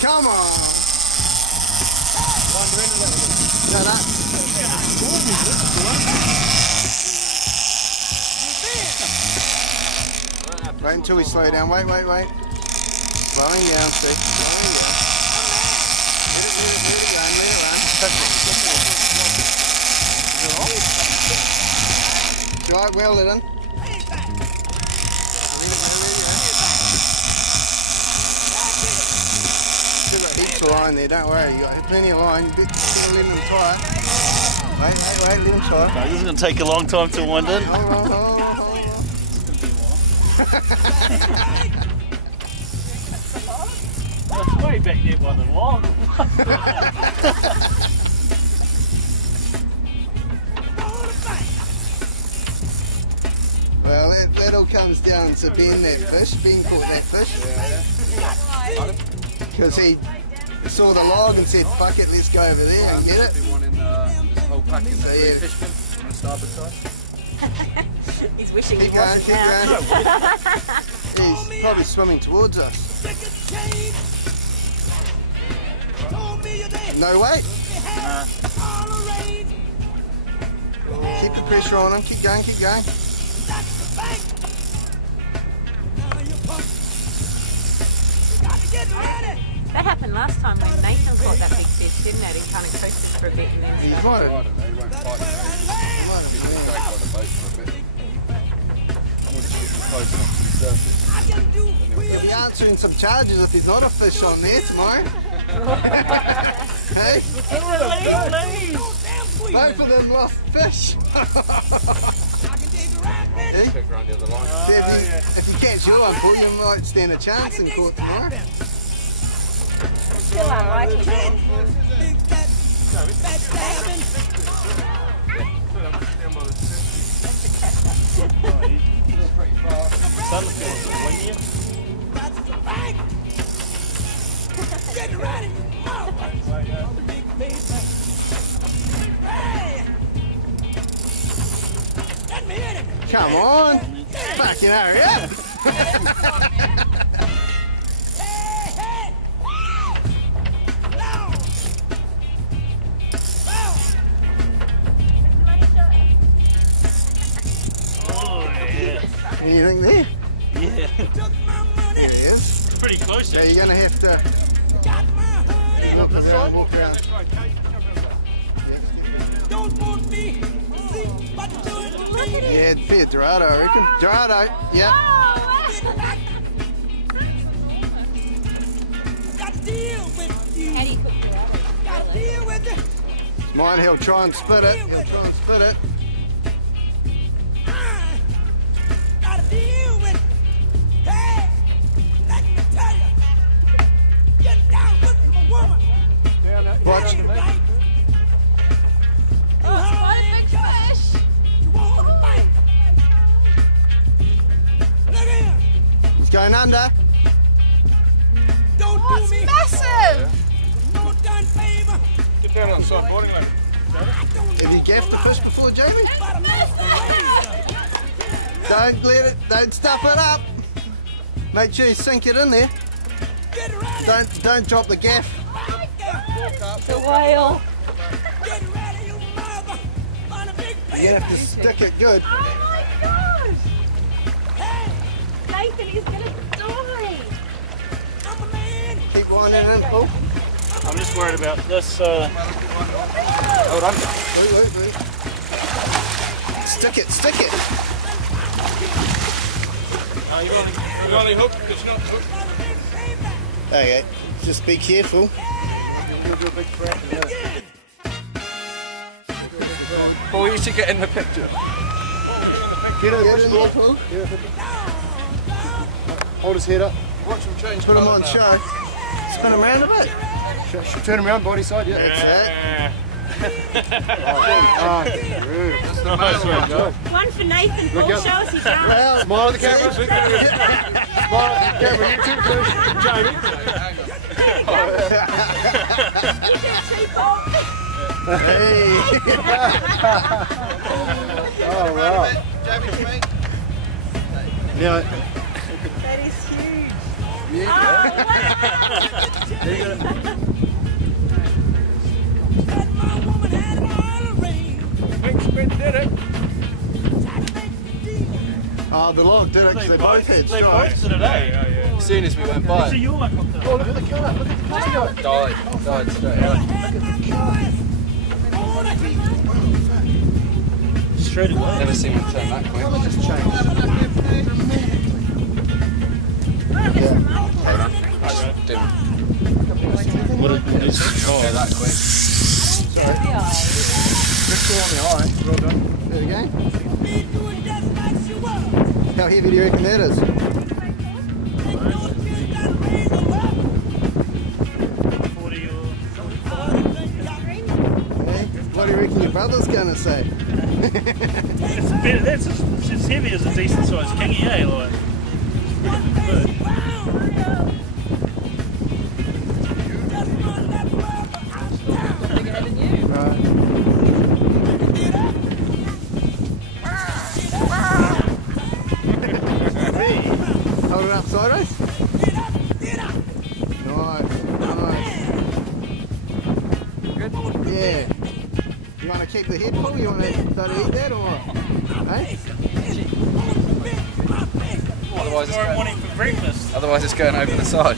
Come on. No, that. Wait until we slow down. Wait. Slowing down, Steve. Slowing down. Let it run. Right, well done. Still got heaps of line there, don't worry. You got plenty of line. Let them try. Wait, let them try. No, this is going to take a long time to wind in. That's way back there by the log. Well, that all comes down to Ben caught that fish. Because he saw the log and said, fuck it, let's go over there and get it. One in this whole pack in the fish bin on the starboard side. He's wishing Keep he going, wasn't keep now. going. He's probably swimming towards us. No way. Keep the pressure on him. Keep going, keep going. That happened last time when Nathan caught that big fish, didn't it? He kind of coasted for a bit and then He's started. right. I don't know, he won't fight. He might have been going by the boat for a bit. I'm going to shoot him close enough to the surface. He'll be answering some charges if there's not a fish on there tomorrow. Hey? Both of them lost fish. Hey? Check around the other line. See, if you catch your one, Paul, you might stand a chance in court tomorrow. Still unlucky. Come on. Fucking hurry up. Anything there? Yeah. There he is. Pretty close. Yeah, you're going to have to Look this side. walk around. Yeah, it'd be a Dorado, I reckon. Dorado, yep. Mine, he'll try and spit it. Watch. He's going under. Oh, it's massive! Get down on the side boarding ladder. Have you gaffed the fish before, Jamie? Don't stuff it up. Make sure you sink it in there. Don't drop the gaff. It's a whale. You have to stick it good. Oh my gosh! Nathan, he's gonna die. Keep winding in, Paul. I'm just worried about this. Hold on. Wait. Stick it. You got any hook? It's not hook. Okay, just be careful. Paul, you should get in the picture. Get in there, Paul. Hold his head up. Watch him change. Put him on show. Spin him around a bit. Turn him around, body side, yeah. That's That's the nice one, Joe. One for Nathan. Paul, show us his arm. Smile at the camera. Smile at the camera. You too, please. Jamie. You do too, Paul. Hey. Oh, wow. Now, That is huge. Did it. Oh, the log did it because they both had They strikes. both did it, eh? As soon as we went by, So you like cocktail? Oh, look at the colour, look at the colour. died straight away. Straight away. Never seen one turn that quick. Just changed. I just didn't What a go that quick. Just on the eye. Well done. Do it again. How heavy do you reckon that is? 40 or 45. Hey, what do you reckon your brother's gonna say? It's better, that's as heavy as a decent sized kingy, eh? Like, it's pretty good. Right. Hold it up sideways. Nice, nice. Good? Yeah. You want to keep the head full? You want to start to eat that or what? Hey? Otherwise it's Tomorrow going, morning for breakfast. otherwise it's going over the side.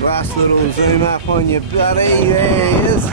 Last little zoom up on your buddy. There he is.